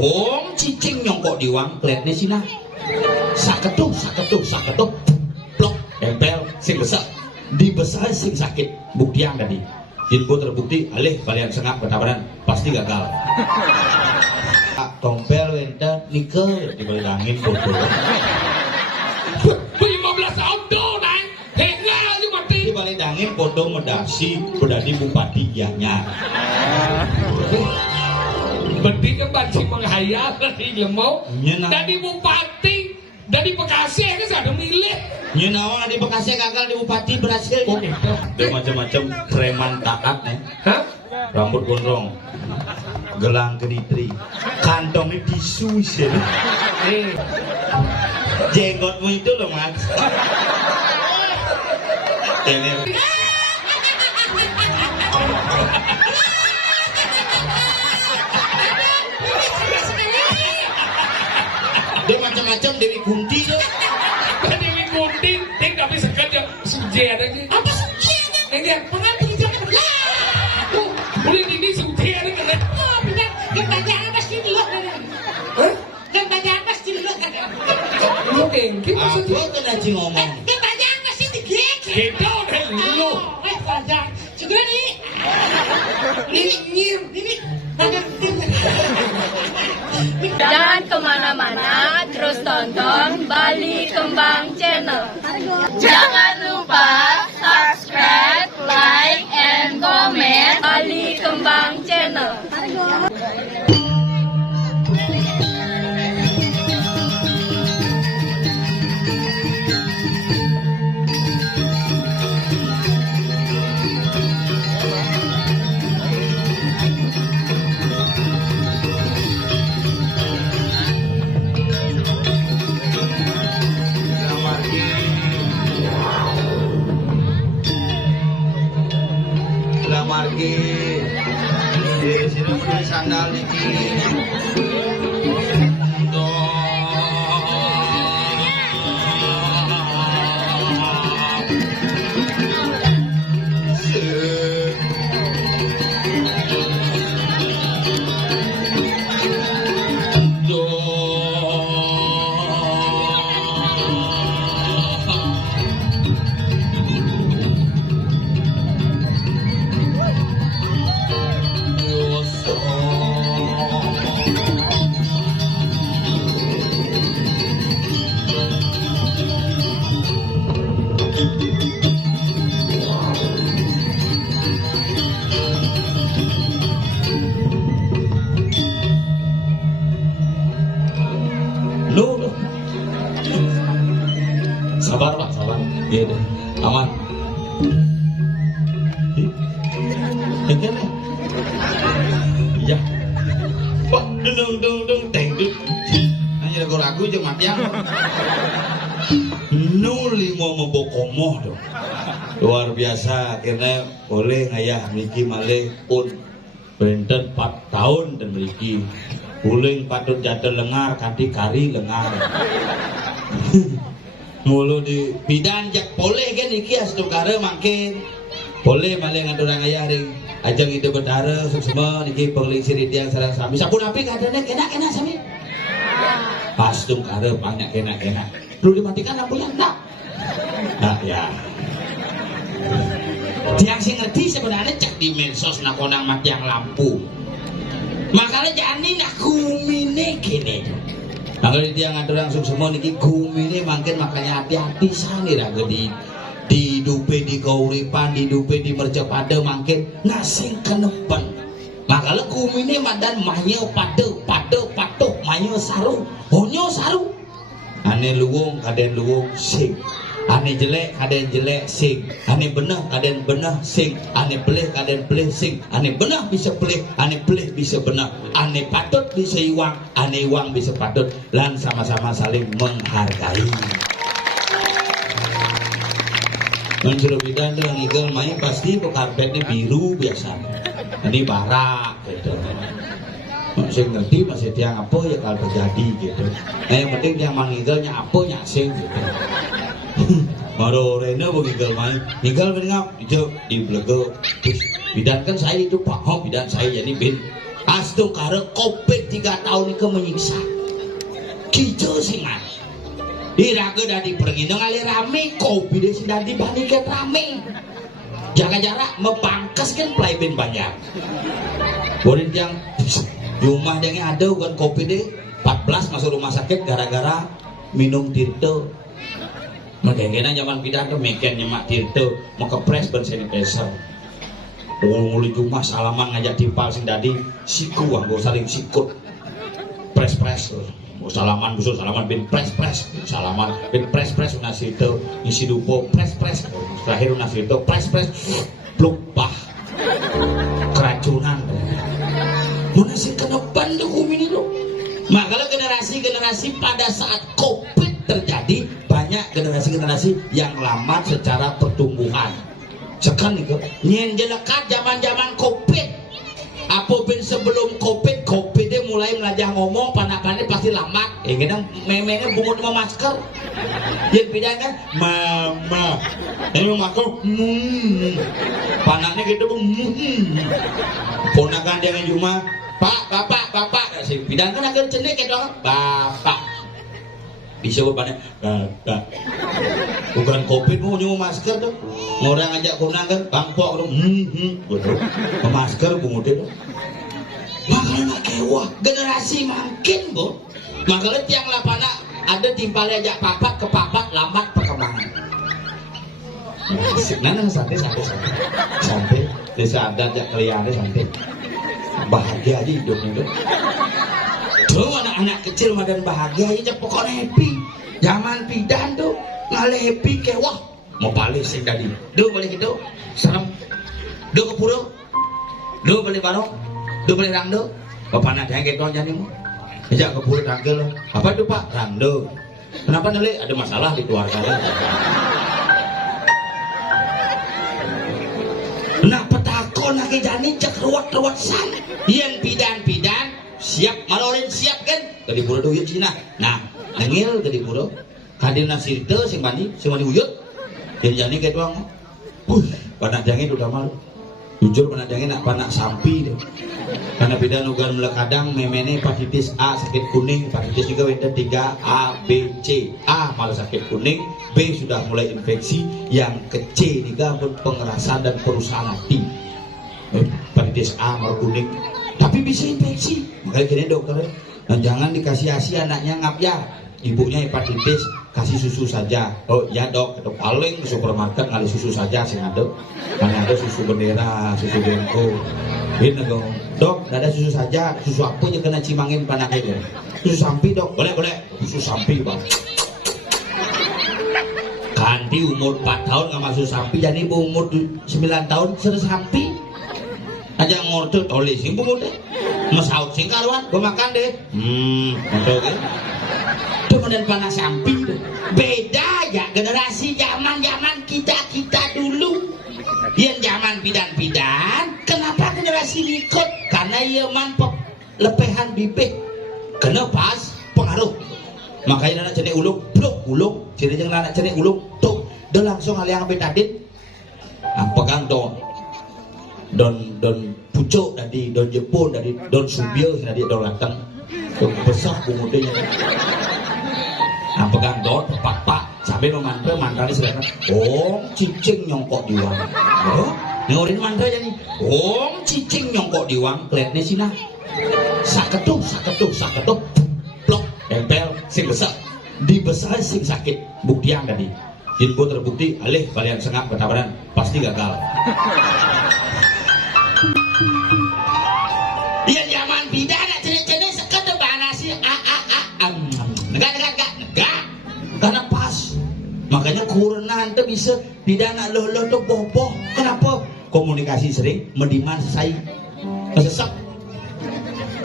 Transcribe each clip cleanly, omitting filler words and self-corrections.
Wong cicing nyongkok diwang kletne sinah. Saketuh plok tempel sing besar dibesar sing sakit buktian tadi info terbukti alih kalian sengap ketabaran pasti gagal. Tompel wenta nikel dibalik angin bodoh 15 tahun tuh nang hengal aja mati dibalik angin bodoh medasi bedadi bupati ianya bedi ke banci menghayal dari lemau Nyenang. dari bupati dari Bekasi kan ada milih nyenawa di Bekasi gagal di bupati berhasil oh gitu ada macam-macam preman taat nih hah? rambut gondrong gelang keditri kantongnya tisu sih jenggotmu itu loh mas ini dia macam-macam Dewi Kunti tuh Dewi Kunti ting tapi sengaja suci ada sih Apa sucinya? enggak Pengantin jangan boleh ini suci ada kan Oh, benar. Kebanyakan pasti lo. hah? Kebanyakan pasti lo. lu kengki maksudnya aku kena cing ngomong Kebanyakan pasti digigit. kita udah lu Weh, panjang. Juga nih. Ini banyak Jangan kemana-mana, terus tonton Bali Kembang Channel. Jangan lupa subscribe, like, and comment Bali Kembang Channel. margi di sini udah sandal dikit sabar pak, sabar. Iya deh, aman. Dengar ya? Iya. Pak, dung, teng. Hanya lagu jeung matiang. Nuli mau membokomoh dong. Luar biasa, akhirnya boleh ngayah Miki malih pun benten 4 tahun dan Miki. Uling patut jadel lengar, kanti kari lengar. Mulu di bidan jak boleh kan iki astukare makin boleh malih ngadurang ayah ring ajeng itu betara semua niki perling siri tiang sareng sami sabun api kadene kena sami pastung kare banyak kena perlu dimatikan lampunya enggak nah ya tiang sing ngerti sebenarnya cek di medsos nak konang matiang lampu makanya jangan nak kumine kene. Nah kalau dia ngatur langsung semua niki gumi ini makin makanya hati-hati sani raga di dupe di kauripan di dupe di mercepada makin nasing kenepen. Makanya gumi ini madan mahyo patuh mahyo saru honyo saru. Ane luwung kaden luwung sing. Ane jelek kaden jelek sing. Ane benah kaden benah sing. Ane pelih kaden pelih sing. Ane benah bisa pelih, ane pelih bisa benah. Ane patut bisa iwang, ane iwang bisa patut. Lan sama-sama saling menghargai. Mencuri bidan dengan igel main pasti karpetnya biru biasa. Ini barak gitu. Masih ngerti masih tiang apa ya kalau terjadi gitu. Nah yang penting tiang mangigelnya apa nyasing gitu. Baru Rena begigal main, ngigal beringap, hijau di belego. Bidan kan saya itu Pak, bidan saya jadi bin. Astu kare Covid 3 tahun itu menyiksa. Gitu sih man. Iraga dadi pergi ngali rame, Covid sih dadi baliket rame. Jaga jarak membangkas kan pelayan banyak. Boleh yang rumah yang ada bukan Covid 14 masuk rumah sakit gara-gara minum tirto. Makanya zaman pindah ke meken nyemak tirto mau kepres ban sanitizer. Nguli rumah salaman ngajak tipal sing dadi siku anggo saling sikut. Pres-pres. Salaman busuk salaman bin pres-pres. Salaman bin pres-pres nasi itu isi dupo pres-pres. Terakhir nasi itu pres-pres. Lupa. Keracunan. Mana sih kena bandu ini lo? Makanya generasi-generasi pada saat Covid terjadi banyak generasi-generasi yang lambat secara pertumbuhan. Sekarang itu nyen jelekat zaman-zaman Covid. Apa pun sebelum Covid dia mulai melajah ngomong panak-panik pasti lambat. Kadang memenya bungut sama masker. Yang pindah kan mama. Yang masker panaknya gitu ponakan dia yang cuma Pak, bapak. Si pindah kan akan cenik gitu. Bapak. Bisa banyak bukan Covid mau nyuma masker tuh orang ngajak kunang kan bangpok tuh masker bungut itu makanya kewah generasi makin bu makanya tiang lapana ada timpalnya ajak papat ke papat lambat perkembangan santai desa adat ajak kelihatannya santai bahagia aja hidupnya tuh. Tuh anak-anak kecil madan bahagia aja pokoknya happy. Zaman pidan tuh ngale happy kayak wah mau balik sih tadi. Duh balik itu serem. Duh ke pura. Duh balik barok. Duh balik rangdo. Bapak nak kayak gitu aja nih mau. Ajak ke pura rangdo. Apa itu Pak? Rangdo. Kenapa nih? Ada masalah di keluarga. Nah petakon lagi jani cek ruwet san. Yang pidan siap malorin siap kan tadi pura uyut Cina nah nengil tadi pura hadir nasi itu sing mandi uyut yang jani kayak doang panak jangin udah malu jujur panak jangin nak panak sampi deh karena beda nugan melekadang memene hepatitis A sakit kuning hepatitis juga beda 3 A B C A malah sakit kuning B sudah mulai infeksi yang ke C juga pengerasan dan perusahaan hati hepatitis A malah kuning tapi bisa infeksi makanya gini dokter dan jangan dikasih asi anaknya ngap ya ibunya hepatitis kasih susu saja oh ya dok paling supermarket ngali susu saja sih ada mana ada susu bendera susu bengko ini dok ada susu saja susu apa yang kena cimangin panaknya susu sampi dok boleh susu sampi bang ganti umur 4 tahun nggak masuk sampi jadi umur 9 tahun sudah sampi aja ngordo toli sing bumut deh mesaut sing karuan gua makan deh ngordo kan kemudian panas samping beda ya generasi zaman kita dulu yang zaman pidan kenapa generasi ikut karena ia mampok lepehan bibit kena pas pengaruh makanya anak cenek uluk ciri yang anak cenek uluk tuh dia langsung hal yang betadit pegang don pucuk dari don Jepun dari don Subio dari don Lateng besar bumudenya nah pegang don pak sampai memantra mantra sedangkan cicing nyongkok di wang ngorin mantra jadi cicing nyongkok di wang kelihatnya sih nah saketuh plok tempel sing besar di besar sing sakit buktian tadi info terbukti alih kalian sengap ketabaran pasti gagal. Iya zaman pidana cenek sekedar nasi negak karena pas makanya kurenan tuh bisa pidana lo tuh boboh kenapa komunikasi sering mendiman selesai kesesek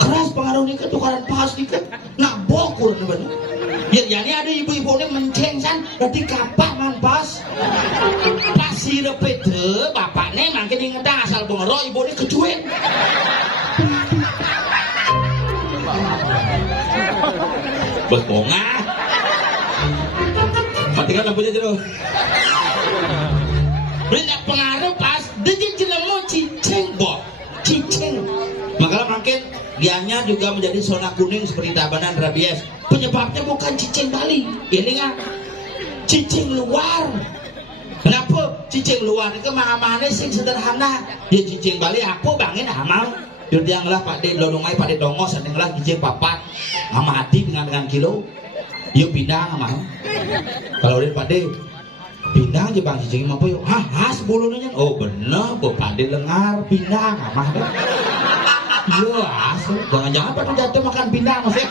keras pengaruh nikah tukaran pas nikah nak bokur bener ya jadi ada ibu-ibu ini mencengsan berarti kapak man pas si repete bapaknya makin ingetang asal pengeroh ibu ini kecuin berbonga matikan lampunya jeruk banyak pengaruh pas dia jelemu cicing makanya makin dianya juga menjadi zona kuning seperti Tabanan rabies. Penyebabnya bukan cicing Bali, ini nggak cicing luar. Kenapa cicing luar itu mahamane sing sederhana? Ya cicing Bali aku bangin amal. Jadi yang lah Pak De lodongai Pak De dongos, yang lah cicing papat, sama hati dengan kilo. Yuk pindah amal. Kalau dia Pak De pindah aja bang cicing apa yuk? Hah sebelumnya? Oh bener, Pak De lengar pindah amal. Iya asal, jangan-jangan Pak De jatuh makan pindah maksudnya.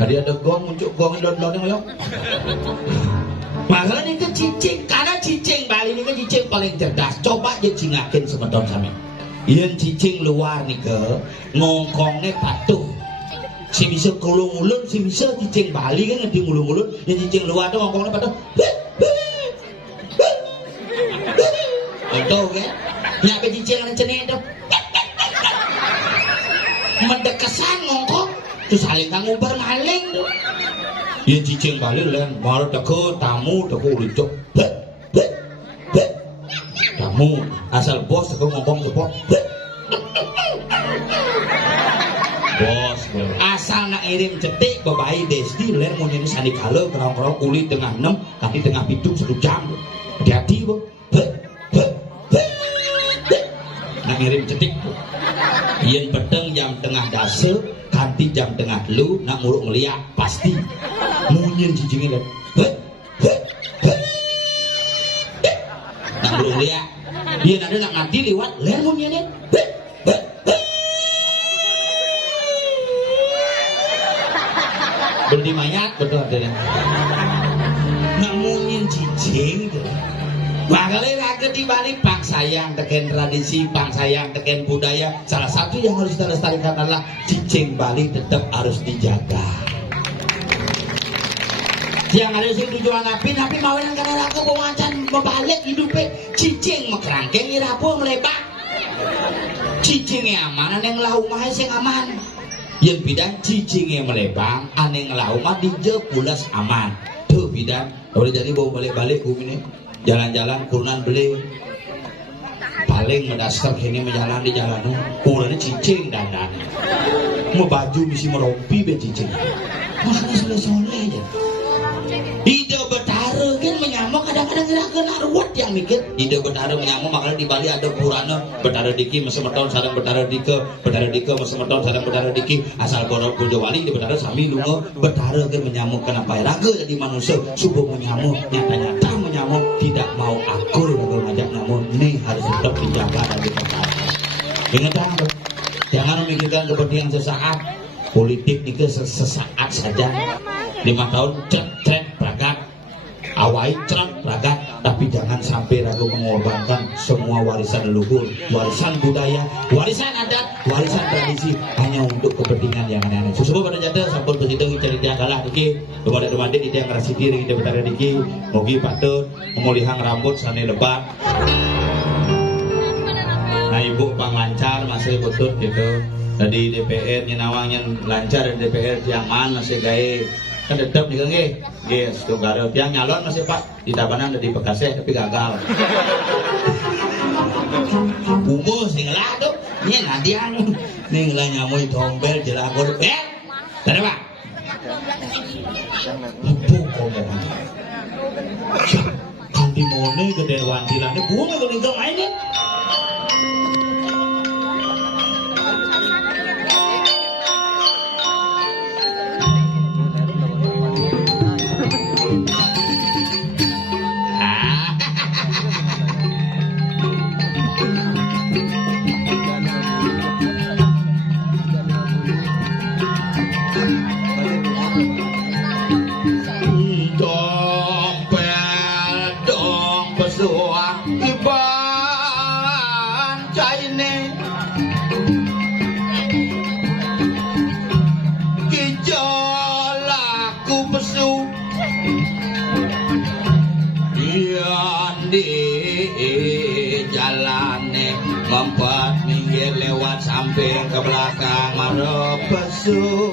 Tadi ada gong, muncul gong don-don yang makanya ini ke cicing, karena cicing Bali ini ke cicing paling cerdas. Coba aja cingakin semedon sami. Yang cicing luar nih ke ngongkongnya patuh. Si bisa kulung-ulun, si bisa cicing Bali kan ngerti ngulung-ulun. Yang cicing luar tuh ngongkongnya patuh. Betul kan? Nyampe cicing yang cenih itu mendekesan ngongkong terus saling kamu bermaling tuh. Ya cicing Bali lain baru deket tamu deket ulicok tamu asal bos deket ngomong cepot bos asal nak irim cetik bebai desdi lain mau nyanyi sandi kala kerang-kerang kulit tengah 6 tapi tengah 7 1 jam hati-hati bos nak irim cetik yen peteng jam tengah dase kanti jam tengah lu nak muruk ngeliat pasti munyin cicingnya nak muruk ngeliat dia ada nak mati lewat ler munyinnya berdi mayat betul adanya nak munyin cicing makanya raga di Bali pang sayang teken tradisi, pang sayang teken budaya. Salah satu yang harus kita lestarikan adalah cicing Bali tetap harus dijaga. Yang ada sing tujuan napi mawinan karena raga pewancan membalik hidupnya cicing mekerangkeng irapu melebak. Cicingnya aman, aneh ngelah umahnya sing aman. Yang bidang cicingnya melebang, aneh ngelah umah dijepulas aman. Tuh bidang, boleh jadi bawa balik-balik bumi ini. Jalan-jalan kurunan beli paling mendasar ini menjalan di jalan kurangnya cicing dandan mau baju misi merompi be cicing makanya soleh-soleh aja ide betara kan menyamuk kadang-kadang kena ruwet yang mikir ide betara menyamuk makanya di Bali ada kurana betara diki masa meton sarang betara dike masa meton sarang betara diki asal borok bojo wali di betara sami lunga betara kan menyamuk kenapa raga jadi manusia subuh menyamuk nyata-nyata menyamuk tidak mau akur raga ngajak nyamuk ini harus tetap dijaga dan dipegang ingat jangan memikirkan kepentingan sesaat politik ini sesaat saja 5 tahun cret pragat awai cerang ragat tapi jangan sampai ragu mengorbankan semua warisan leluhur, warisan budaya, warisan adat, warisan tradisi hanya untuk kepentingan yang aneh-aneh. Susubu pada jatuh sampun berhitung cari dia kalah diki, kepada teman dia dia ngerasi diri dia berada diki, mogi patut memulihang rambut sana lebat. Nah ibu panglancar masih betul gitu. Tadi DPR nyinawangnya lancar dan DPR yang mana masih gaya kan tetap nih nge, yes tuh garut yang nyalon masih Pak di Tabanan di Bekasi tapi gagal. Umur singlah tuh, ini nanti anu, nih ngelah nyamui tombel jelagor, tadi Pak. Ibu ngomong, kanti mone gede wantilane, bunga gede mainnya. Samping ke belakang marah pesuh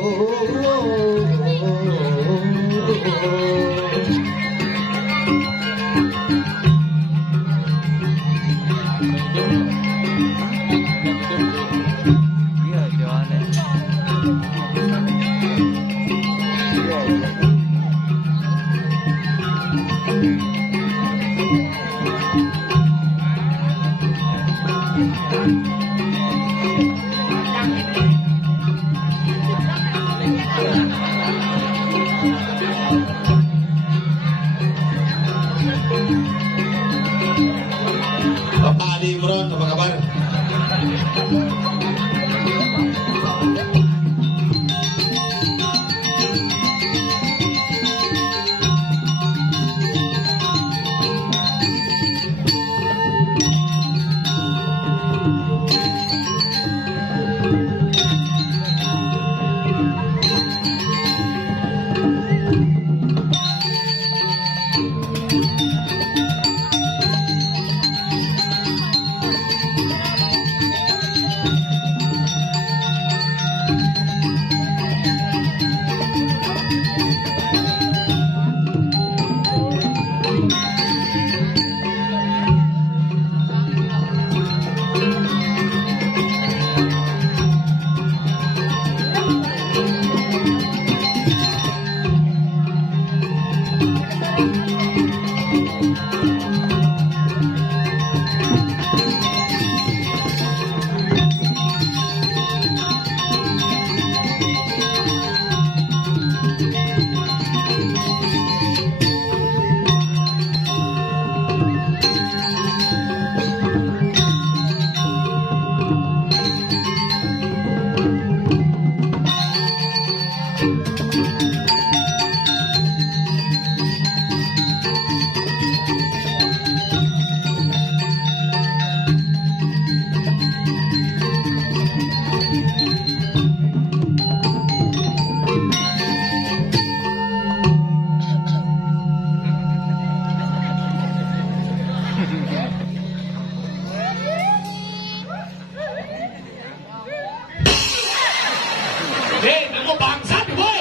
Namo bangsat boy.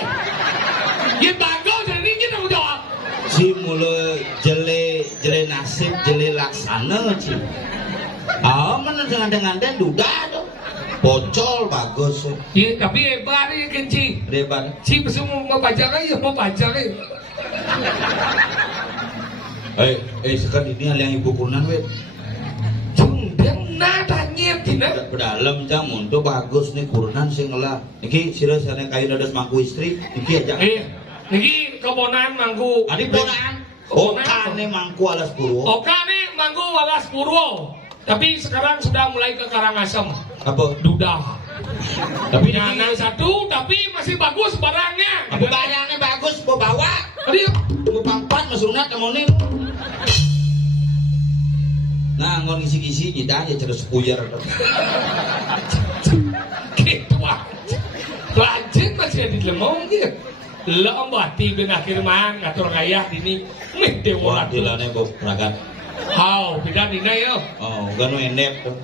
Ye bago jadi ini nang jawab. Si mula jele nasib jele laksana ci. Mana dengan duda tuh. Pocol bagus. Ye tapi hebat ye kenci. Hebat. Si besok mau pajak aja mau pajak aja. Sekarang ini hal yang ibu kurunan wet. Cundang nada nyet tina. Berdalam jam untuk bagus nih kurunan sing lah. Niki sira sana kayu dados mangku istri. Niki aja. Niki kebonan mangku. Adi ponan. Okane mangku alas purwo. Okane mangku alas purwo. Tapi sekarang sudah mulai ke Karangasem. Apa? Duda. Tapi Nana satu tapi masih bagus barangnya. Apa barangnya bagus mau bawa? Tadi Mau pampat masunat kamonin. Nah, ngon kisi-kisi kita aja terus puyar. gitu aja. Lanjut masih ada di lemong gitu. Lembati ben akhir man ngatur ngayah dini. Meh dewa Dilane kok ragat. Hau, beda dina yo. Oh, ganu endep tuh.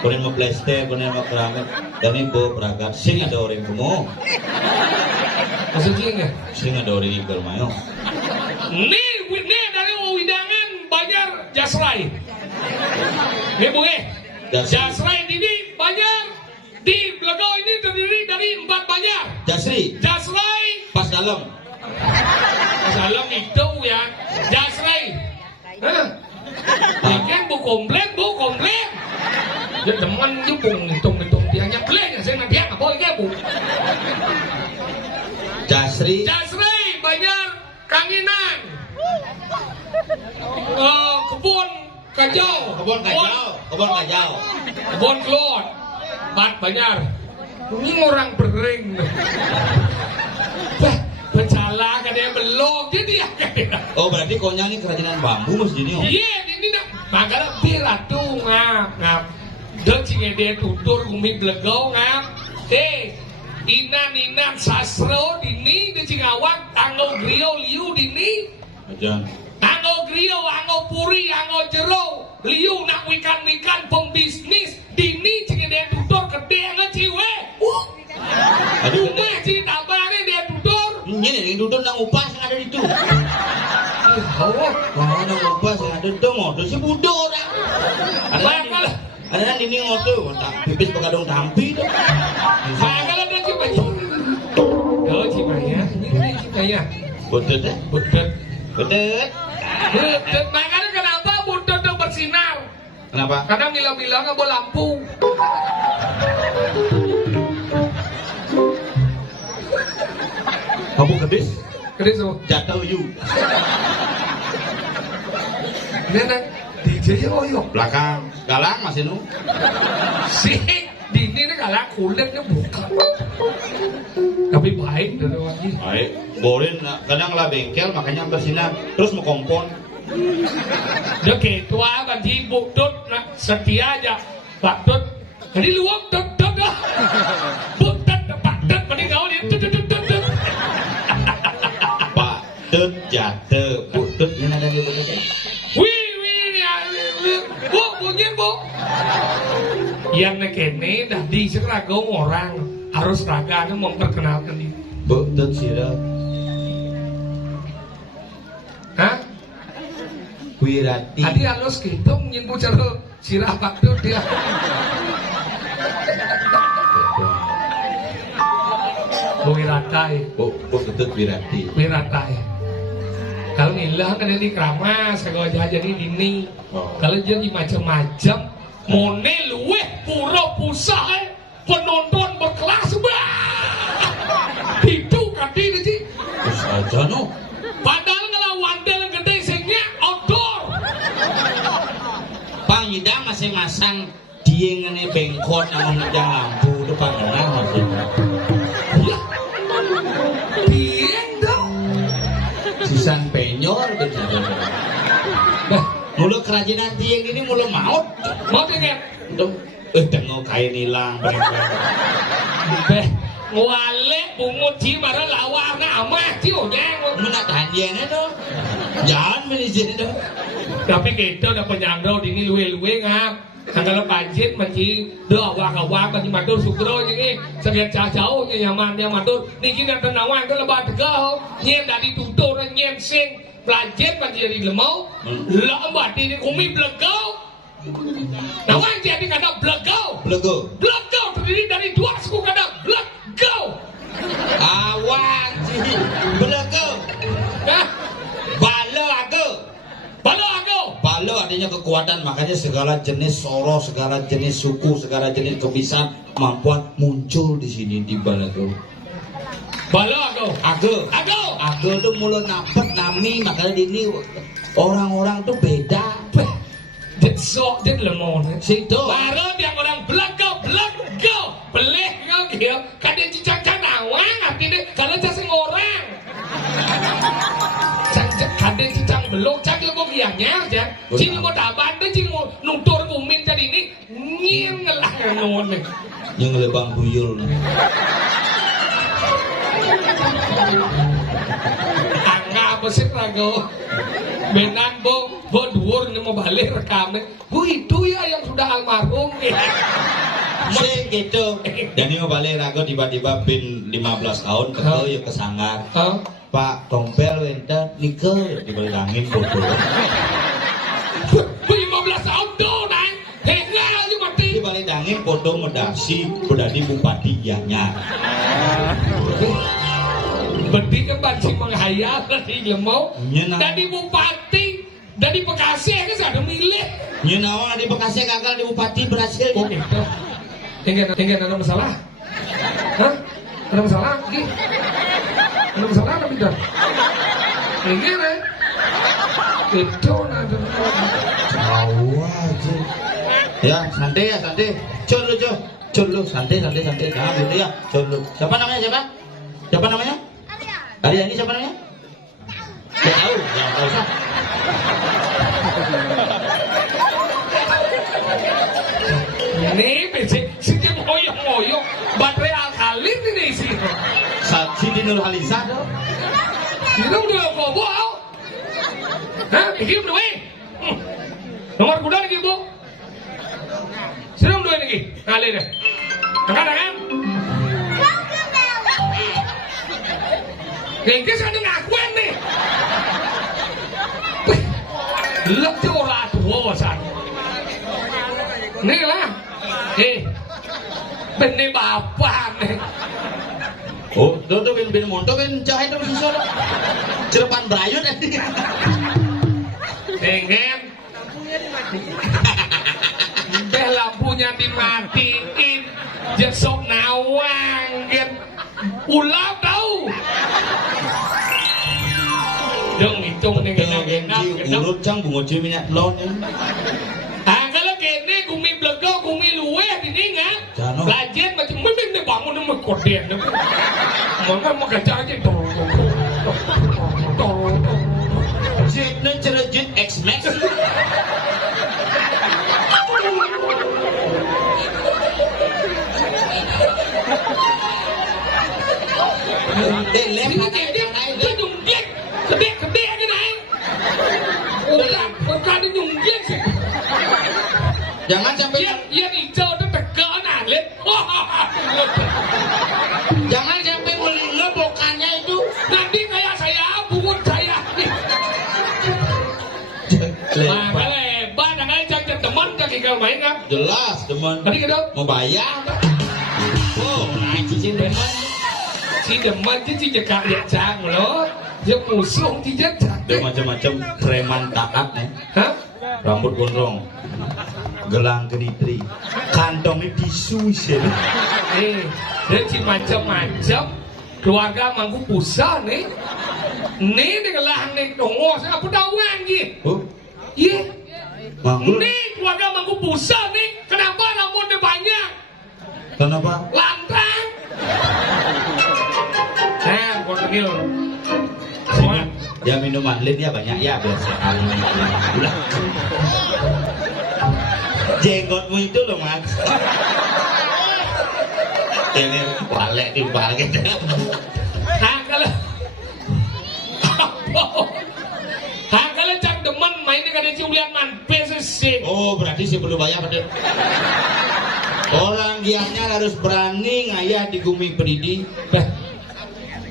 Kunin mau pleste, kunin mau keramet. Dan ibu ragat sing ada orang kumo. Maksudnya nggak? Sing ada orang ibu mayo. Nih dari Widangan Banjar Jasrai. Nih bunge. Jasrai ini Banjar di Blegau ini terdiri dari 4 Banjar. Jasri, Jasrai. pas dalam. Dalam itu ya. Jasrai. Bagian bu komplain. Dia teman dia bung hitung dia nyebleng ya saya nanti apa boy dia bu. Jasri, Banjar Kanginan. Kebun kacau. Kebun Kelot. 4 Banjar. Ini orang bering. Bercala kan dia belok jadi ya. oh berarti konya ini kerajinan bambu mas Dini. Iya ini nak. Makanya piratu ngap. Dia cingede tutur umi Blegau ngap. Inan sasro dini di Cingawang anggo griyo liu dini. Ajan. Anggo griyo, anggo puri, anggo jero liu nak wikan pembisnis dini cingede tutur gede ngeciwe. Rumah cerita barangnya dia tutur. Ini duduk nang upah yang ada itu. Oh, Nang upah yang ada itu ngodo si budo orang. Ada nang ini ngodo, pipis pegadong tampi. kalau dia cipanya. Oh cipanya, ini cipanya. Budet ya? Budet. Makanya kenapa budet itu bersinar? kenapa? Karena mila-mila nggak bawa lampu. Kamu kedis? Kedis tuh. Jatuh you. Nenek DJ Oyo. Belakang, galang masih nu. Si Dini ini kalau kulitnya bukan. Tapi baik dari wangi. Baik, borin kadang lah bengkel makanya bersinar. Terus mau kompon. Dia ketua kan di bukdut setia aja. Bukdut. Jadi luang dut. Bukdut bukdut mending kau ni dut. Pak Dut jatuh, Bukdut ini ada di Bukdut. Wih, bu, bunyi bu. Yang nekene dah di seragam orang harus raganya memperkenalkan diri. Bukdut sira. Hah? Wirati. Tadi halus gitu nyinggung cara sirah Bukdut dia. Wiratai. Bukdut Wirati. Wiratai. Kalau nilah kan di keramas, kalau jadi dini. Kalau jadi macam-macam, mone luweh pura pusah penonton berkelas itu kati sih. Terus aja no. Padahal kalau wandel gede singnya outdoor. Pangidang masih masang diengane bengkot nang ngejang lampu depan tengah masih. Ya. Dieng dong. Sisan penyor gitu. Mulu kerajinan dieng ini mulu maut. Mau dengar? Tuh, tengok kain hilang. Wale bungut ji marah lawa na amah ji onyeng. Mana tahan diengnya tuh? Jangan menisir tuh. Tapi kita udah penyandro ini luwe-luwe ngap. Kalau banjir manci doa awak manci matur sugro ini sekian jauh nyamannya matur niki nanti nawan ke lebat kau nyen dari tutur nyen sing banjir manci dari lemau lebat ini kumi blegau nawan jadi kata blegau terdiri dari dua suku kata blegau awan blegau Balo artinya kekuatan, makanya segala jenis soro, segala jenis suku, segala jenis kebiasaan, kemampuan muncul di sini di Balago. Ago tuh mulut napet nami, makanya di ini orang-orang tuh beda. Sok dia lemon. Situ. Baru dia orang Balago, beleh kau dia, kadang cicak nawang, artinya kalau cacing orang. Kadang cicak belum cacing kok giangnya aja. Cing mau dapat tuh cing mau nutur kumin jadi ini nyeng lah non. Yang lebang buyul. Angga apa sih rago? Benan bo dhuwur nih mau balik rekamnya. Bu itu ya yang sudah almarhum. Sing gitu. Jadi mau balik rago tiba-tiba bin 15 tahun ketemu ke Sanggar. Pak Tompel wenta nikah dibalik angin foto. 15 tahun tuh nang. Hingga aja mati. Dibalik angin foto medasi berarti bupati Gianyar. Berarti kan banci menghayal dari lemau. Dari bupati, dari Bekasi kan sudah milih. Nyenawa di Bekasi gagal di bupati berhasil. Oh gitu. Enggak ada masalah. Hah? Ada masalah? Ada masalah apa tidak? Enggak kan? Itu ada. Tahu aja. Ya santai. Cur lu santai. Nah gitu ya. Cur lu. Siapa namanya? Arya ini siapa namanya? Gak tahu, gak usah. Ini sih ngoyong, baterai alkalin ini sih. Siti Nurhaliza dong. Ini udah kobo. Hah? Ini udah nomor kuda lagi bu. Sini udah lagi. Ngalih deh. Angkat tangan. Engkau sana ngakuan nih. Lebih orang tua san. Nih lah. Benih bapak nih. Oh, tuh bin monto bin jahit tuh susah. Cerepan berayut nanti. Dengan. Beh lampunya dimatiin. Jesok nawang gitu. Ulah tahu. Dong itu Genji urut cang bungo minyak telon. Kalau kene gumi blego gumi luwe dininga. Lajen macam mending nih bangun nih mengkoden. Maka mau kerja aja tolong. Jitnya cerejit X-Max. Ini jadi nyungjek, gede ni naik. Bukan nyungjek sih. Jangan sampai Yang hijau tu tegak nalit. Jangan sampai melebokannya itu. Nanti kayak saya, bungut saya. Lebat, jangan jangan teman kaki kau main kan? Jelas teman. Tadi kita mau bayar. Oh, cicin teman. Si deman si jekak ya cang lo, dia musuh si jekak. Ada macam-macam preman taat nih. Hah? Rambut gondrong, gelang genitri, kantongnya tisu sih. Dia si macam-macam keluarga mangku pusat nih. Nih gelang nih dongos apa dawan gitu. Iya. Nih keluarga mangku pusat nih. Kenapa rambutnya banyak? Kenapa? Lantang. Nah, kotoril. Ya minuman lain ya banyak ya biasa. Jenggotmu itu loh mas. Ini balik dibalik. Kalau kalau cang demen main ini kan dia lihat man PSC. Oh, berarti sih perlu bayar pada. Orang giatnya harus berani ngayah di Gumi Pedidi.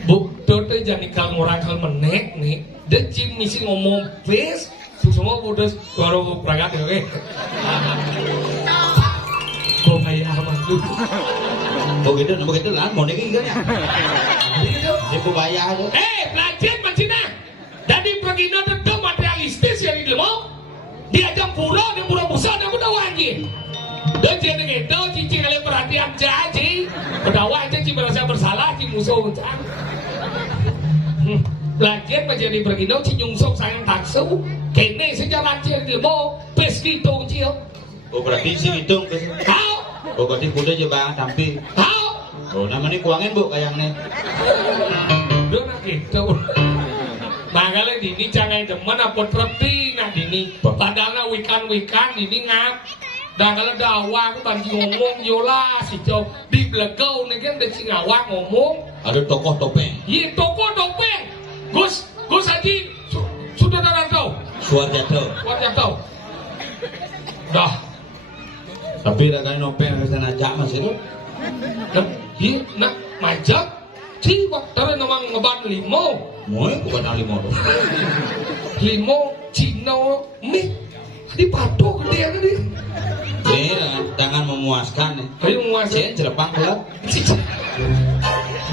Bu, tuh jadi kalau orang kalau menek nih, dia cim misi ngomong pes, semua udah baru peragat ya, kok kayak amat tuh. Begitu lah, mau nih kan ya. Dia bayar tuh. Pelajar macam mana? Jadi pergi nonton materialistis yang di lemau, dia jam pulau, dia pulau besar, dia udah wajib. Dan jadi gitu, cici kalian perhatian caci, berdakwah cici merasa bersalah, cici musuh mencang. Pelajar menjadi pergi nonton, cici nyungsok sayang taksu, kene sejak pelajar di lemau, pes hitung cio. Oh, berarti sih hitung ke. How? Oh, berarti kuda aja bang, tapi. How? Oh, namanya kuangin bu, kayaknya. Udah nak gitu. Makanya dini jangan demen apa terti nah dini. Padahal wikan dini ngap. Dan kalau dakwah aku bantu ngomong yola si cok di belegau nih kan dari Singawang ngomong. Ada tokoh topeng. Iya tokoh topeng. Gus Haji sudah tahu. Suarjatau. Dah. Tapi dah kan topeng ke sana aja masih. Iya nak majak. Ciba taruh nama ngeban limo. Mau bukan limo dong. Limo Cino nih. Di patok dia kan dia. Jangan memuaskan nih. Ayo muasin. Jelepang gelap.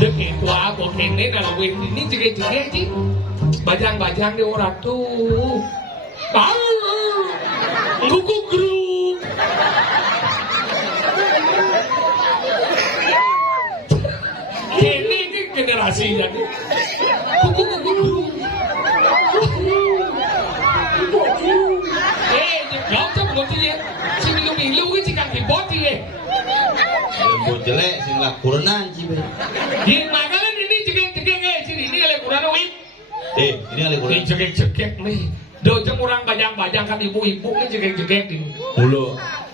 Demi tua aku kene dalam ini juga sih. Bajang-bajang di orang tuh. Guguk grup. Kene ini generasi jadi. Guguk grup. Gak usah pengotinya. Sini lu milu ini cikang diboti ya. Lembu jelek sing lakurenan sih. Di makanan ini cekek-cekek sini ini oleh kurang wit. Ini oleh Ini kurang. cekek-cekek nih. Dojeng orang bajang-bajang kan ibu-ibu ini cekek-cekek ini.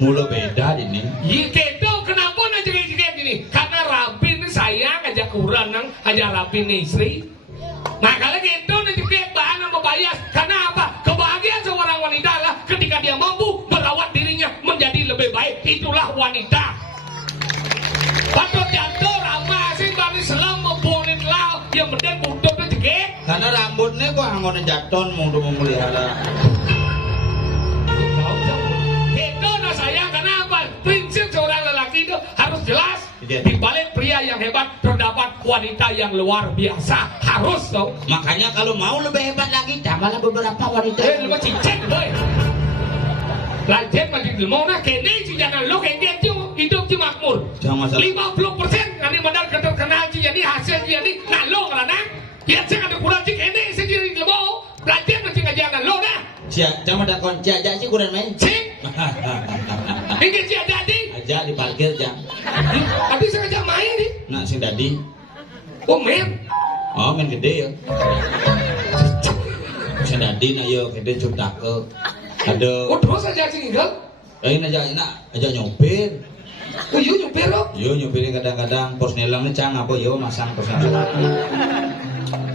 Mulu beda ini. Iya kedo kenapa na cekek-cekek ini? Karena Rabi ini sayang aja kurang aja Rabi ini istri. Makanya kedo na cekek bahan sama bayas. Karena apa? Kebahagiaan seorang wanita lah ketika dia mampu merawat dirinya menjadi lebih baik. Itulah wanita. Patut jatuh ramah sih bagi selam membunin lau yang penting butuhnya cekek. Karena rambutnya kok anggone jaton mau memelihara. Itu nah sayang karena apa? Prinsip seorang lelaki itu harus jelas. Iya. Di balik pria yang hebat terdapat wanita yang luar biasa. Harus tau. Makanya kalau mau lebih hebat lagi, tambahlah beberapa wanita. Lu mah cincin boy. Lanjut masih di mana? Kene si jangan lu kayak dia hidup si makmur. Jangan masalah. 50% nanti modal keterkenal si jadi hasil si jadi nalo karena dia jangan ada kurang si kene si jadi di mau. Lanjut masih ngajaran lo dah. Jangan ada kunci aja sih kurang main. Cing. Ini si jadi. Aja di parkir jam. Habis sengaja main nih. Nak sing dadi. Oh men. Oh main gede ya. Sing dadi nak yo gede cutake. Ada. Oh terus aja tinggal. Ini aja nyopir. Oh iya nyupir lo. Yo nyopirnya kadang-kadang pos nelang cang apa yo masang pos nelang.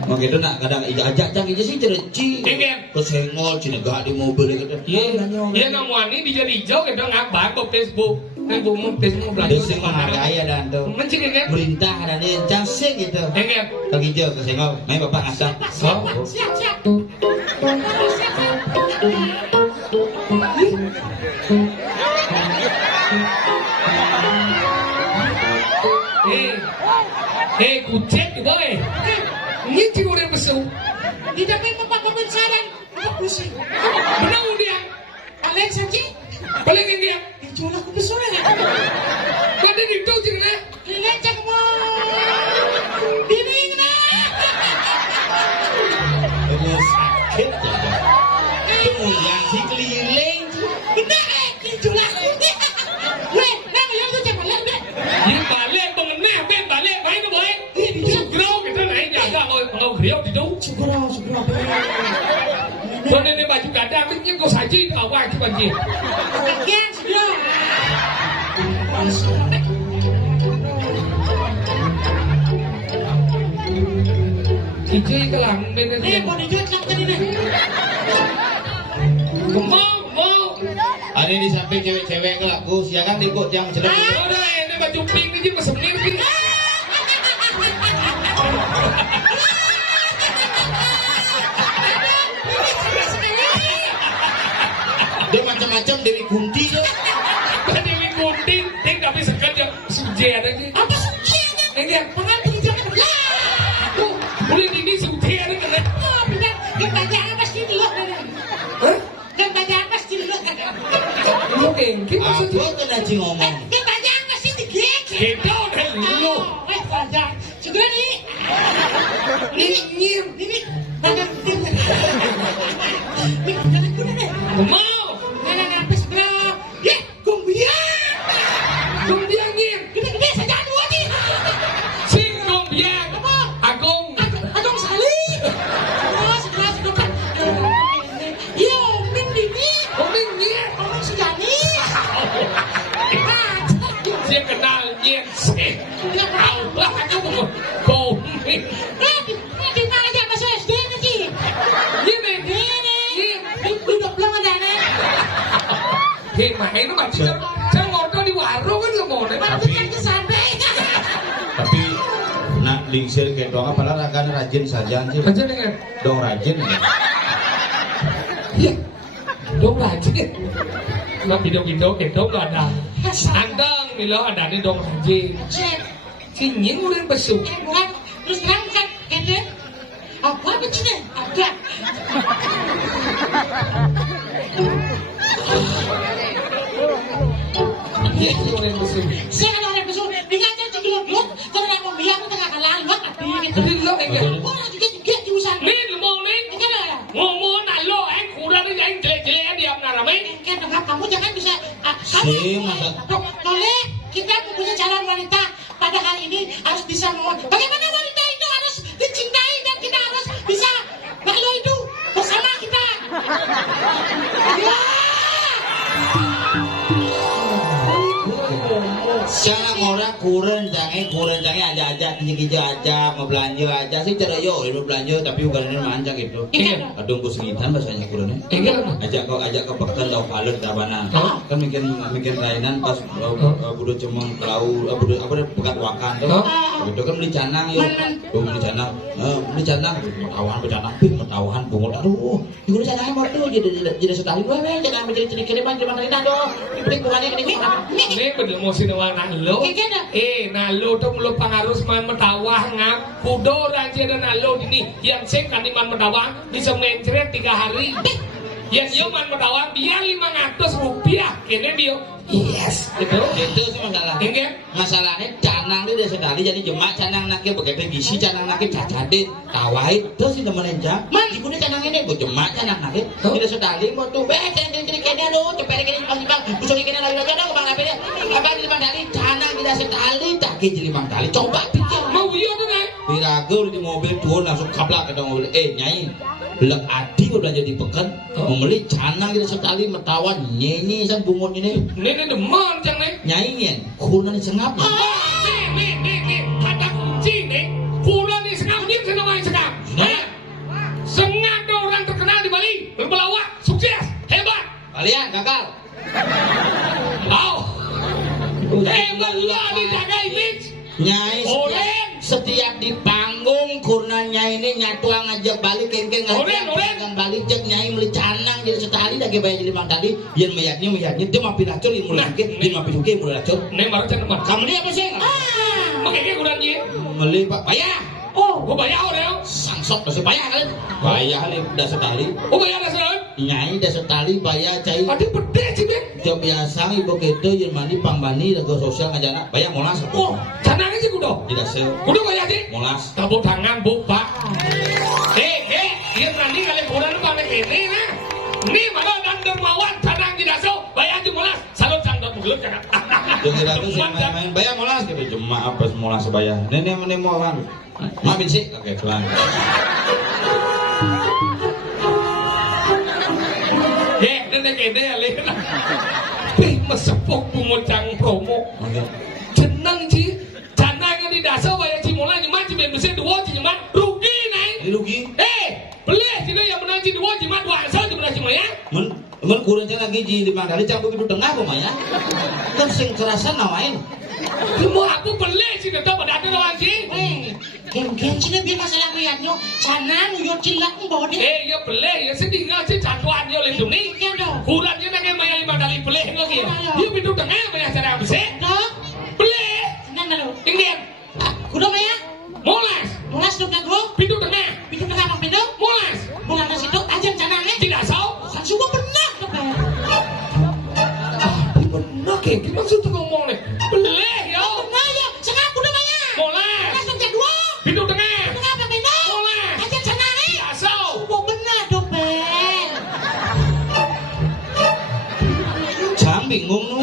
Mau gitu nak kadang ajak cang aja sih cereci. Enggak. Terus hengol cinegah di mobil gitu. Iya namuani di jari hijau kita ngabang ke Facebook. Facebook Dia belajar. sing menghargai dan tuh. Mencik kan? Perintah dan dia cang sing gitu. Enggak. Lagi hijau ke sengol. Main bapak ngasah. Siap. Kucek boy. Ini cik udah besu. Di depan bapak pembensaran. Pusing. Benar dia. Paling sakit. Paling dia. Dijual aku besuran. Pada itu cik na. Lecek mau. Dinding na. Ini sakit ya. Itu yang si keliling. Kita dijual aku. Weh, nama yang tu cek balik deh. Ini balik mengenai ben balik main ke boy. Sugro kita naik jaga kalau griau di tu. Syukur. Tuan ini baju gadang ini kau saji kau awak tu banci. Bagian syukur. Iji kelang bener dia. Mau dijual tadi deh. Mau. Ada di samping cewek-cewek ke laku, siakan ikut yang jelek. Udah, ini baju pink ini pesemir pink. Dia macam-macam Dewi Kunti tuh. Dewi Kunti, ting tapi sengaja suci ada sih. Apa sucinya? Ini Pengantin jangan lah. tuh, boleh ini suci ada kan? Oh, benar. Kebanyakan pasti dulu. Hah? Kebanyakan pasti dulu. Lu kengki maksudnya? Aku tuh nanti ngomong. Kebanyakan pasti digigit. Kita udah dulu. Banyak. Juga nih. Nyir. Ini banyak tim. Jangan guna deh. Mau. Nana apa sebelah? Ya, kumbiang. Kumbiang nyir. Gede-gede saja dua nih. Sing kumbiang. Apa? Agung. Adong sekali. Oh, sekelas depan. Yo, min ini. Kumbiang nyir. Orang sejani. Dia kenal nyir sih. Allah aku mau kumbiang. Di mana aja masuk SD nanti? Nyir nih. Ini. Udah belum ada nih. Hei, main itu masih saya ngobrol di warung kan nggak mau deh. Baru kan sampai. Tapi nak lingsir kayak doang apalah rakan rajin saja sih. Aja dengan Dong rajin. iya, dong rajin. Nggak video-video kayak dong nggak ada. Anteng, milo ada nih dong rajin. Cek. Si nying udah besuk. Bukan. Terus terang kan, kete. Apa begini? Ada. Nying udah besuk. Saya kalau orang besok, dengan cara jelek, kalau nak membiak itu tengah kalah, luar tapi gitu. Jadi lo enggak. Orang juga jurusan. Nih, lu mau nih? Ini kan Ngomong nalo, kurang nih yang jelek-jelek diam narame. kan kamu jangan bisa. Si, masa Oleh kita mempunyai calon wanita pada hari ini harus bisa bagaimana wanita itu harus dicintai dan kita harus bisa malu itu bersama kita. Ya. Siapa orang kurang jangan aja aja mau belanja aja sih ceroyo itu belanja tapi bukan ini manjang gitu. Iya. Adung kusingitan bahasanya kurangnya. Enggak. Ajak ke pekan tau kalut dabana. Oh. Kan mikir kainan pas budo cemong kelau budo apa deh pekat wakan tuh. Oh. Itu kan beli canang yuk. Beli canang metawahan bungut aduh. Iku canang mau tuh jadi sekali gue jangan menjadi ciri kiriman di mana dong. Beli bukannya ini. Ini bener mau sinawa nalo. Nalo tuh mulu pangarus man metawah ngap. Kudo raja dan nalo ini yang sekan iman metawah bisa mencret 3 hari. Yang dia man metawah dia 500 rupiah. Kene dia yes gitu. Itu sih masalah. Enggak. Masalahnya canang itu udah sekali jadi jemak canang naknya begitu gizi canang naknya cacadin tawahit terus sih temen enjang. Man, ibu ini canang ini gue jemak canang naknya tidak sekali mau tuh ciri kene aduh cepet kene bang busuk kene lagi aja dong bang apa di Mandali canang tidak sekali tak jadi Mandali coba pikir Mau iya tuh nih. Birago di mobil turun langsung kaplak ke mobil nyai belak adi udah jadi pekan membeli canang tidak sekali metawan nyanyi san bungut ini Ini demen cang nih. nyanyiin kurang sengap Nih, kata kunci nih. Kula nih sengap nih senang main sengap. Sengap tuh orang terkenal di Bali, berpelawak, sukses, hebat. kalian gagal Hebat lah dijaga image. nyai Oren. setiap di panggung kurnanya ini nyatuang ngajak balik kengkeng Oren. ngajak balik cek nyai meli canang jadi sekali lagi bayar jadi Mandali yang meyaknya dia mampir acur yang mulai sakit dia mampir suki mulai acur Nih baru cek teman. kamu ini apa sih Makanya kurang nih. meli pak bayar Oh, gua bayar orang. sangsok masih bayar kali bayar kali dah sekali Oh bayar dah sekarang. nyai dah sekali bayar cai Ada pede sih deh. jauh biasa ibu kita yang mandi pambani lagu sosial ngajana bayar molas Oh, canangnya sih kudo. tidak sel Kudo bayar sih. molas Tepuk tangan bu pak. Dia berani kali kurang pakai ini nah. Nih mana dan dermawan canang tidak so bayar aja molas. Salut canggap mulut jangan. Yang tidak tuh sih main bayar molas gitu cuma apa semula sebaya ini mau kan maafin sih oke pulang Nenek ini alih. Mesepuk pengocang promo. oke Jeneng sih. Canangnya di dasar bayar cimola nyemat cimen besi 2 nyemat rugi naik. ini rugi Beli sini yang menang ci 2 nyemat 2 asal di belah cimola ya. Cuman kurang lagi di Mandali campur itu tengah ya. Kan sing kerasan nawain. Semua aku beli sih tetap pada ada lagi. Gen-gen sini biar masalah kuyatnya. Sana nuyut cilak bawa deh. Ya beli ya sedih nggak sih jatuhan yo lindung nih. Kurangnya nake maya 5 kali beli lagi. Dia pintu tengah maya cara bisa. Beli. Senang dulu. Tinggian. Kudu maya. Molas. Molas dong kan gua. Pintu tengah. Pintu tengah bang pintu. Molas. Bulan nasi itu aja canangnya. Tidak tahu. Kan semua benar tuh kan. Benar kayak gimana sih tuh ngomong nih? Beli yo. Benar ya. Sekarang kudu maya. Molas. Molas dong kedua. Pintu tengah. Tengah bang pintu. Molas. Aja canangnya. Tidak tahu. Semua benar dong ben. Jam bingung nu.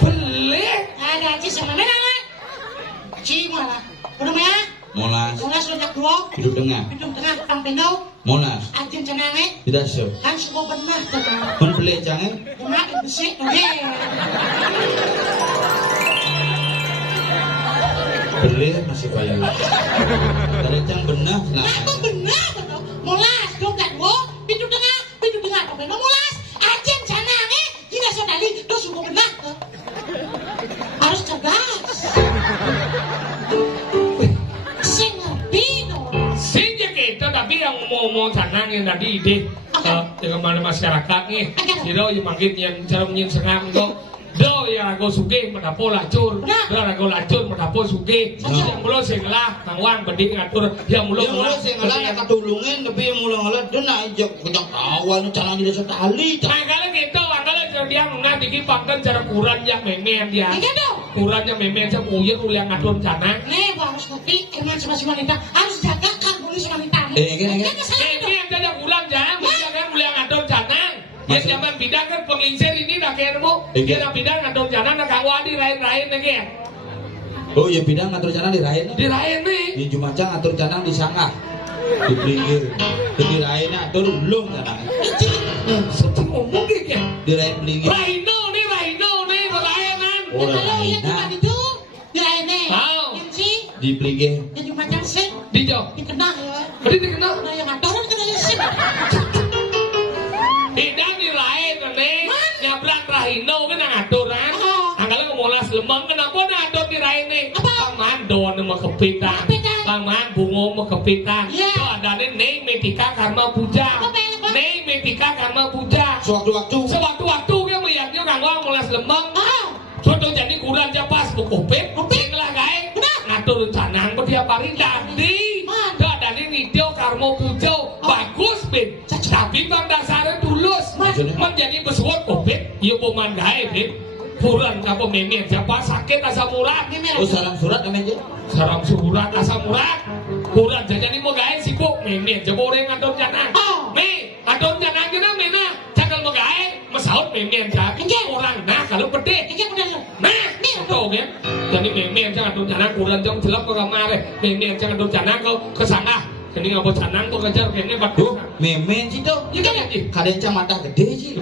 Beli. Ada aja sama mana lah. Ci malah. Kudu maya. Molas. Molas dong kedua. Pintu tengah. Pintu tengah bang pintu. Molas. Aja canangnya. Tidak sih. Kan semua benar tuh kan. Mun beli jangan. Benar bersih tuh deh. Beli masih kaya lagi. Dari cang benar nah. Aku benar betul. Molas dong kan gua. Pintu tengah apa benar molas. Ajen canangnya tidak saudari terus semua benar tuh. Harus cerdas. Sing ngerti dong. Sinja kita tapi yang mau sanang yang tadi ide dengan mana masyarakat nih. Siro yang makin yang cara menyin sengam kok. Do yang aku suge mendapo lacur. Do yang aku lacur mendapo suge. Yang mulu singlah tangwang beding ngatur. Yang mulu Yang mulai sing ngalah nak katulungin tapi yang mulai ngalah dia nak ajak kejak kawan cara di desa tali. Makanya gitu, makanya dia nanti dipangkan cara kurang yang memen dia. Iya dong. Kurang yang memen saya punya ulang ngatur sana. Nih gua harus ngerti emansipasi wanita harus jaga karbonis wanita. Gini. Ini yang jadi kurang jam, jangan ulang ngatur sana. Ya zaman bidang kan penginsir ini dah kermo. Dia bidang ngatur sana nak kawadi lain-lain lagi. Oh ya bidang ngatur canang dirain. Dirain nih. Di Jumacang ngatur canang di Sangah. Di Plinggir. Di rain atur belum canang. Seperti ngomong gitu ya. Dirain Plinggir. Rhino nih, pelainan. Oh Kalau yang cuma rain. itu diraine. Tahu. Yang sih Di Plinggir. yang cuma yang sih Dijauh. dikenal ya. Berarti dikenal. Nah yang ngatur kan kena sih. Tidak dirain nih. Nyabrak Rahino kan ngaturan. Angkala ngomolas lemong kenapa ngatur dirain nih? Paman don sama kepitan. Paman bungo sama kepitan. Itu ada nih Metika Karma Puja. Nih Metika Karma Puja. Sewaktu-waktu dia melihatnya kanggo ngomolas lemong. Contoh jadi kurang aja pas bukupit. Sing lah gae. Ngatur canang dia paling dadi. Ada nih Nityo Karma Puja. Bagus bin. Tapi bang dasarnya tulus. Menjadi besuat kopit. Iya poman gae bin. Kurang apa memen siapa sakit asam urat. Oh sarang surat namanya. Sarang surat asam urat. Kurang jadi mau gae sibuk memen coba orang ngatur canang. Me ngatur canang kita mena. Cakal mau gae mesaut memen cak. Orang nah kalau pede. Nah tahu kan. Jadi memen jangan ngatur canang kurang jam jelek ke kamar. Memen jangan ngatur canang kau kesana. Kini ngapa canang kau kejar kene batu. Memen sih tuh. Ya kan ya. Kadang mata gede sih.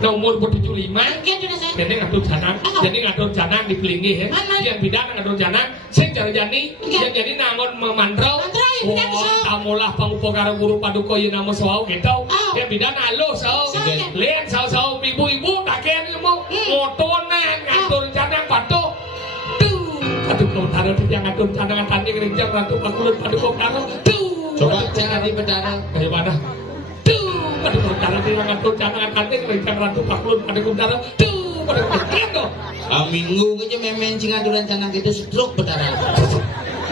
Nah umur 75. Saya. Jadi ngatur canang, jadi ngatur canang di Pelinggi ya. Yang bidang ngatur canang, saya cari jani, yang jadi nangon memantrau. Oh, tamulah pangupo karo guru paduka yang nama sawau gitu. Yang bidang halus, lihat sawau ibu-ibu kakek ilmu, motonan ngatur canang patuh. Paduka utara yang ngatur canang tanding rinjang ratu pakulut paduka karo. Coba cara di bedana. Dari mana? Paduka utara yang ngatur canang tanding rinjang ratu pakulut paduka utara. Minggu aja memen cingaturan canang itu stroke bedana.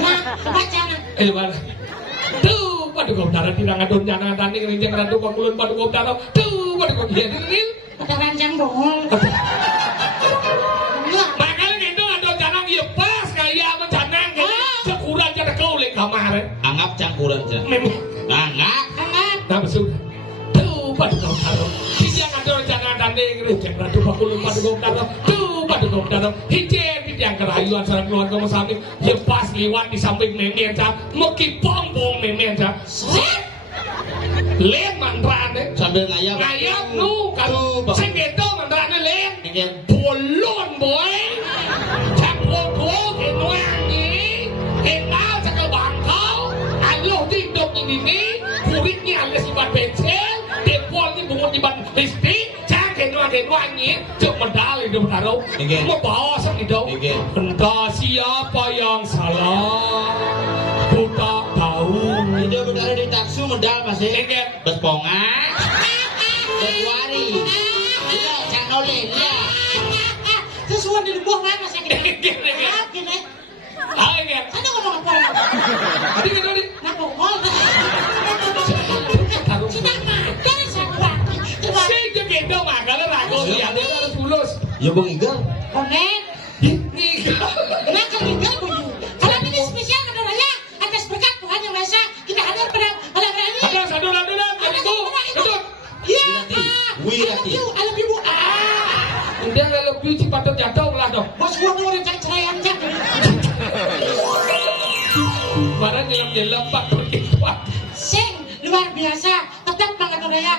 Nah, baca nah. Mana? Tuh, paduka utara tidak ngatur canang tanding rinjang ratu pakulut paduka utara. Tuh, paduka dia dingin. Pada rancang bongol. Makanya gitu ngatur canang ya pas kayak apa canang gitu. Sekurang cara kau lek kamar. Anggap campuran aja. Memang. Anggap. Nah besul. Tuh, paduka utara. Dia ngatur canang tanding rinjang ratu pakulut paduka utara. Tuh, paduka utara. Hijen yang kerayuan sarang keluarga masami. Ya pas liwat di samping memen cak. Meki pompong memen cak. Lem mantrane Sambil ngayap. ngayap nu kalau sing gitu mantrane lem bolon boy campur ke nuangi kenal cakal bangkau ayo hidup ini kuritnya alias ibat becek ban listrik cha cái noan ini cuk medal itu taruh Oke. mau bawa itu Oke. entah siapa yang salah ku tak tahu Itu bertaruh di taksu medal masih. Oke. Bespongan. Februari. Iya, Cak Nolin. Iya. Sesuatu di buah mana saya kira. Gini. Gini. Oke. Ada ngomong apa? Tadi kan tadi Nak ngomong. taruh Tidak makan saya berarti. Coba. saya gitu makanya ragu dia harus lulus Ya Bung Igal. Konen. nih Nah kalau tinggal dulu. Kalau ini spesial kan raya atas berkat Tuhan yang Maha Esa kita hadir pada malam hari ini. ada satu itu betul Iya. Wirati. I love you. udah kalau lebih cepat jatuh lah dong Bos gua tuh orang ceraian aja. barang nyelam pak begitu Sing luar biasa. Tetap banget raya.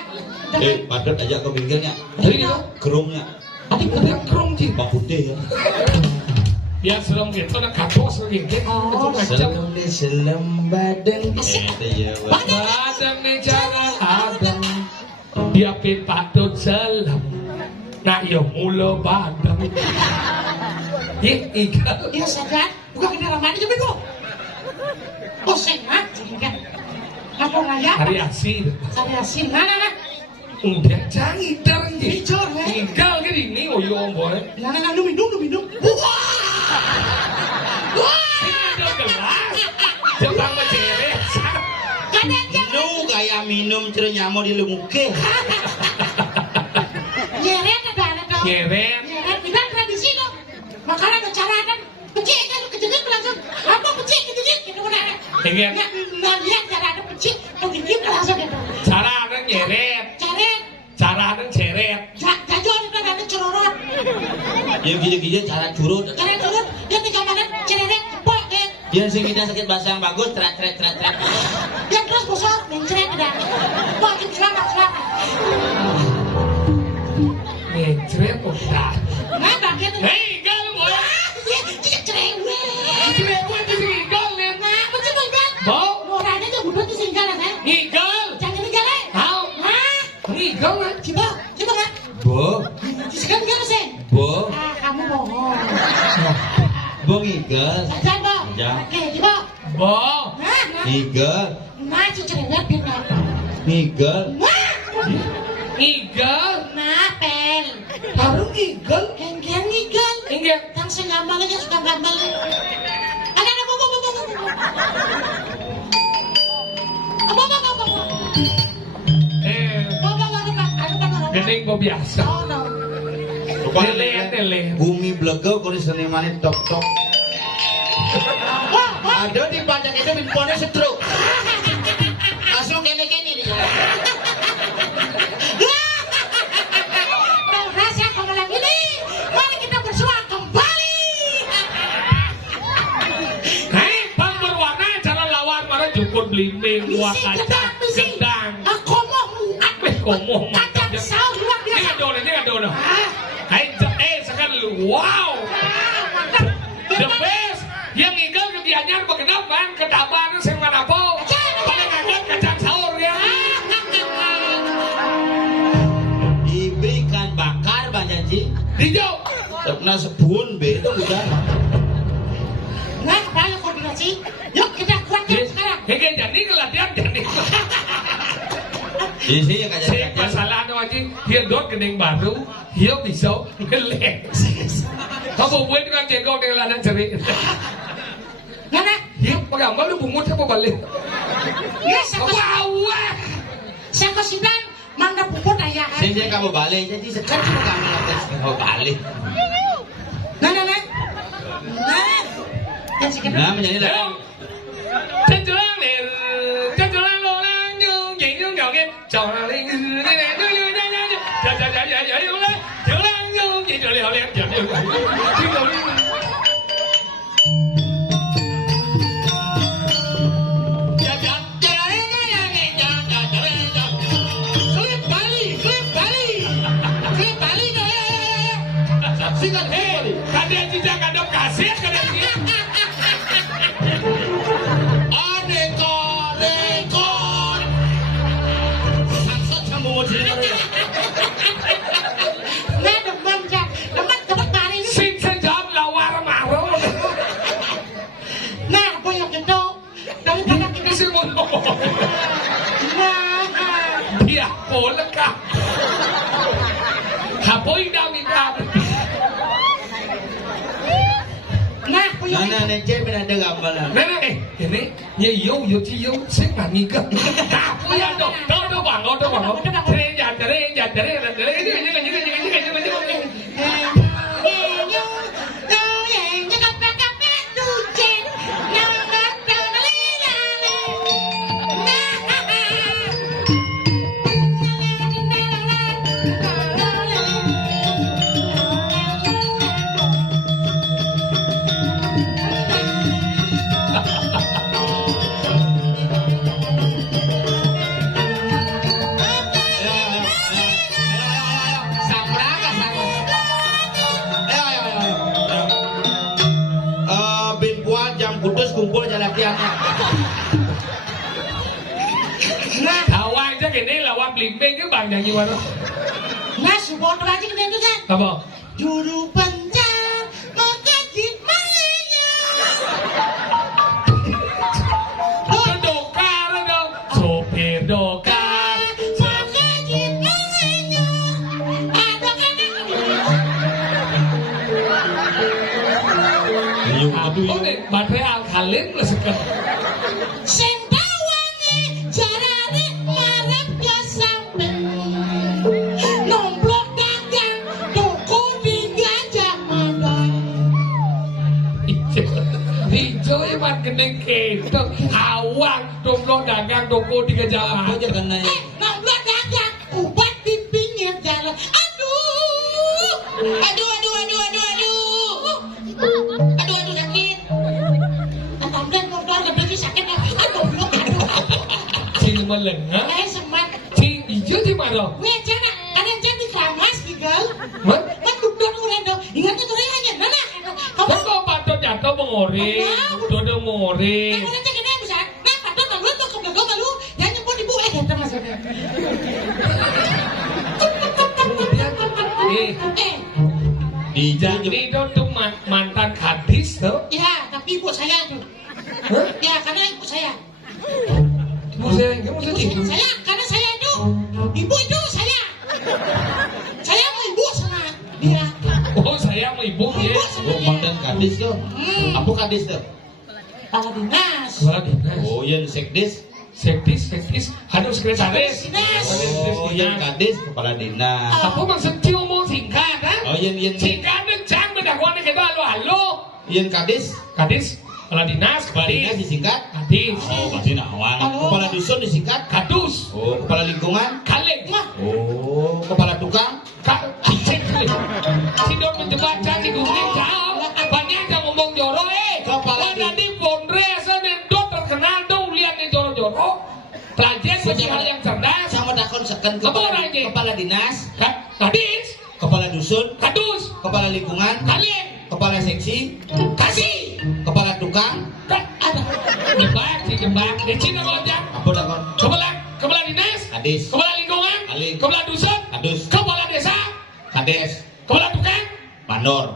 Padat aja ke pinggirnya. Tadi gitu Gerungnya. tadi kena kerong sih Pak Putih ya. biar serem gitu nak kapos gitu itu macam Di selem badan. Ya, badan nih jangan ada dia pin patut selam nak yo mula badan ikan Iya sadar. Bukan kena ramadi juga tuh. Oh sing ah. Kan. Apa raya? hari asin Hari asin. Nah. udah canggih terjadi Hijau ya. tinggal ke ini oh yo boy Nah, lu minum. Wah. ada gelas jepang macere Nu kayak minum cere nyamuk di lumuke. Nyeret ada dong. nyeret Nyeret bilang tradisi tuh. Makanya ada cara kan. Pecik kan kejadian langsung. Apa pecik kejadian gitu kan. Ingat. Nah, lihat cara ada pecik kejadian langsung gitu. cara ada nyeret Ceret. cara ada ceret Jajon itu ada cerorot. Ya gini-gini cara curut. Ceret turun. Dia tinggal mana cereret. Pok kan. Ya sing kita sakit bahasa yang bagus tret. Yang terus bosor. Dan ceret ada. Pok itu selamat. nyeret udah Nah, bagian itu. hei gal boy Cerewet. cerewet di sini gal nih Nah, betul kan? mau Orangnya tuh butuh di sini kan, kan? ngigal Jangan jalan. how Hah? ngigal kan Coba kan? Bo, Sekarang kan sih? bo, Ah, kamu bohong. Bung Igal. Jangan bohong. Jangan. Oke, coba. bo Nah, Igal, si cerewet biar Igal. ngigal Nah, pel. baru ngigal Enggan ngigal. enggak Yang sengambal aja suka gambal. Ada bobo. Bobo. gening bo biasa Oh, no. Lele. Bumi Blegel kulit senimannya tok. Ada di pajak itu pinpointnya stroke. Langsung kene-kene dia. Nah, rahasia kau malam ini. Mari kita bersua kembali. Hei, bang berwarna jalan lawan marah cukur blimbing buah kacang gendang Aku mau muat. komoh Kacang saus luar ini biasa. nggak dono Ah, hei sekarang lu wow mantap. the best yang ngigal ke Gianyar begenap bang ke Daban sing mana po paling ngangkat kacang sahur ya Ikan bakar Bang Janji. hijau Terkena sebun be itu bukan. Nah, kepala koordinasi. Yuk kita kuatkan sekarang. hei jadi kelatihan jadi Di sini kaca si masalah no aja dia dot gening baru dia bisa ngelek kamu buat dengan jengkol dengan lana ceri Mana? dia penggambar lu bungut apa balik Ya, saya wow kesidan mangga puput ayah. Sini kamu balik jadi sekarang cuma kami mau balik. Nah. Dan sekarang. Nah menjadi lagi. Cenderang ler, cenderang lolang yung yang yung yang yang jangan ling, Hei, tadi aja jangan ada kasih kan dia. Rekor. Sangsat kamu mau jadi Kapoy daw ikaw. Nah, punya Nana nece pinada gambalan. Nana ini yo sing maniga. Kapoy daw. Daw bango. Tereja. Kumpul jalan-jalannya. Nah, Hawaii chắc cái này là hoa blind bên cái bằng nhà như vậy đó. nah, support lagi ke itu kan. Apa? Juru pencar mengkajit malingnya. Cái đồ ca đó đâu? Sopir đồ ca. Mengkajit malingnya. Ada kan? Yung aduh Có thể bạn thấy ao thả lên là sự cần. Sendawangi jarane marep ya sampe. Nomblok dagang toko di Gajah Mada. Hijau emang gede gitu. Awang domlo dagang toko di Gajah apa Mada. aja kena ya. Nomblok dagang obat di pinggir jalan. Aduh sakit. Atamdan motor gede sakit. Aduh. Sini melengah. Semat. Si hijau di mana? Ngejar nak, ada jadi keramas tinggal. Hah? Kan duduk udah dong. Ingat itu hanya nana. Kamu Kan kau patut jatuh mengori. Dodo mengori. kamu nanti kena bisa. Nah, patut malu tuh ke belakang malu. Yang nyebut ibu datang masuknya. Jadi itu tuh mantan gadis tuh. Ya, tapi ibu saya itu. Hah? Ya, karena ibu saya. Kamu Ibu sedih. saya, karena saya itu. Ibu itu saya. Saya mau ibu sama dia. Oh saya mau ibu ya. Ibu sama Oh, dia. mantan kadis tuh. Apa kadis tuh? Kepala dinas. Kepala dinas. Oh, yang sekdis. Sektis. Aduh sekretaris. Dinas. Oh, yang kadis kepala dinas. Apa maksud ngomong singkat kan? Oh, yang Singkat tuh jangan mendakwaan kita halo. yang kadis. Kadis, kepala dinas, Kepala dinas disingkat. kadis, Oh, masih nawang. Halo. Kepala dusun disingkat. kadus, Oh, kepala lingkungan. kaleng. Oh, kepala tukang. Si Don menjebaca di gunung jauh. Banyak yang ngomong jorok Kepala Wah tadi Bondre asal Don terkenal dong lihat nih jorok-jorok. Trajet masih hal yang cerdas. Sama dakon seken Apa orangnya? kepala dinas, Kadis, kepala dusun, kadus, kepala lingkungan, kaleng, kepala seksi, kasih. kepala tukang. Ada jebak di Cina melonjak. Apa dakon? Kepala dinas, Kadis, kepala lingkungan, Kaleng. kepala dusun, kadus, kepala desa, kades, kepala tukang. mandor.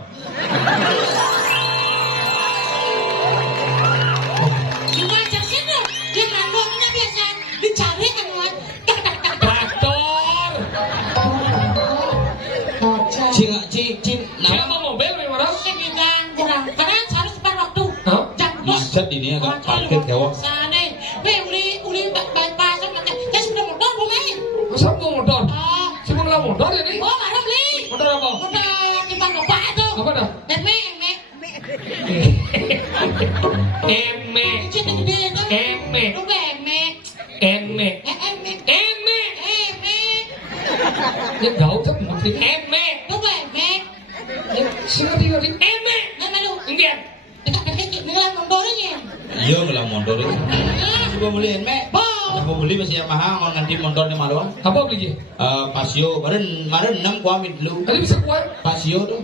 Cuma sini. Dia mandornya biasa dicari kan Wan. Traktor. Cing, Saya mau mobil memang. Bidang kurang karena harus tepat waktu. Hah? Jam Macet ini agak parkir kewak. Sana, uli bypass macam. Saya sudah motor bukan? Masa mau motor? Oh, Si pengelah motor ini. baru beli. Motor apa? Motor timbang bapak itu. Apa dah? Eme. Eme. Cina gede itu. Eme. Lupa eme. Eme. Eme. Eme. Eme. Ya gaul tuh mesti eme. Lupa eme. Ya siapa dia di eme? Eme lu. Enggak. Dekat dengan motornya. Iya ngelang mondor ini. Coba beliin me. Wow. Coba beli masih Yamaha mau nanti mondor di Maluan. Apa beli? Pasio, kemarin 6 ku amit dulu. Tadi bisa kuat. Pasio tuh.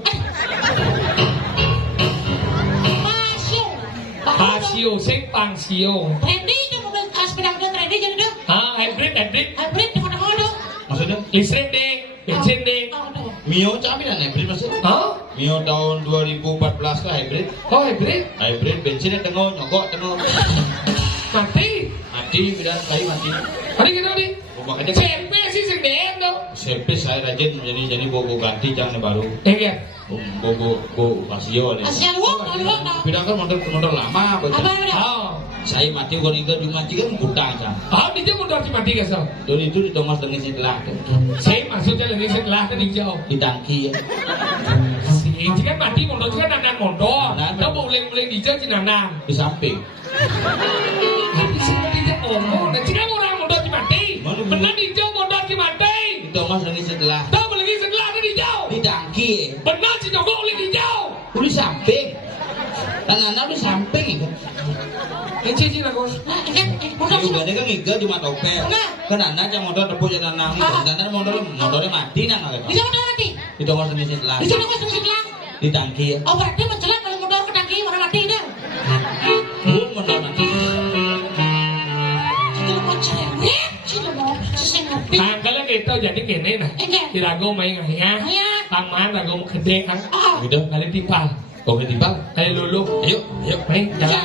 Pasio, sing pangsio. Trendy itu mobil sepeda mobil trendy jadi dong. Ah, hybrid. Hybrid di mana dong? Maksudnya Listrik deh, bensin deh. Mio campur dan hybrid maksudnya. Hah? Mio tahun 2014 lah hybrid. Oh, hybrid? Hybrid bensinnya tengok nyogok tengok. Mati. Mati bidan kayu mati. Ada gitu nih. Oh, makanya CMP sih sing DM dong. servis saya rajin jadi bogo ganti jangan baru. Iya. Bogo pasio nih. Asia luang, luang dah. Beda kan motor lama. Apa ada? Oh. Saya mati kalau itu dimati kan hutang kan. Oh, dia mau dorong mati ke so. Dan itu di Thomas dengan setelah Saya maksudnya lagi setelah kan dijauh. di tangki ya. Si Inci kan mati motor kan nanan motor. Tahu boleh dijauh si nanan. Di samping. Tapi sebenarnya dia omong. Nanti kan orang motor mati. Mana Benar dijauh motor mati. Di Thomas dengan setelah Tahu boleh setelah kan dijauh. di tangki ya. Benar si Joko boleh dijauh. Di samping. Tangan di samping itu. Inci sih aku. Motor Juga dia kan ngigal cuma topel. Kan anak yang motor tepuk jalan nang. Dan motornya mati nang. Di sana motor mati. Di Thomas dengan setelah Di sana motor sebelah. di tangki ya. Oh berarti mencelat kalau motor ke tangki mana mati dah. Motor mati. Itu mau cewek, sih mau sesengopi. Kalau kita jadi kene nah. Kirago main ngaya. Taman rago gede kan. Gitu. Kali tipal. Oke tiba. Kali lulu. Ayo, ayo. Main jalan.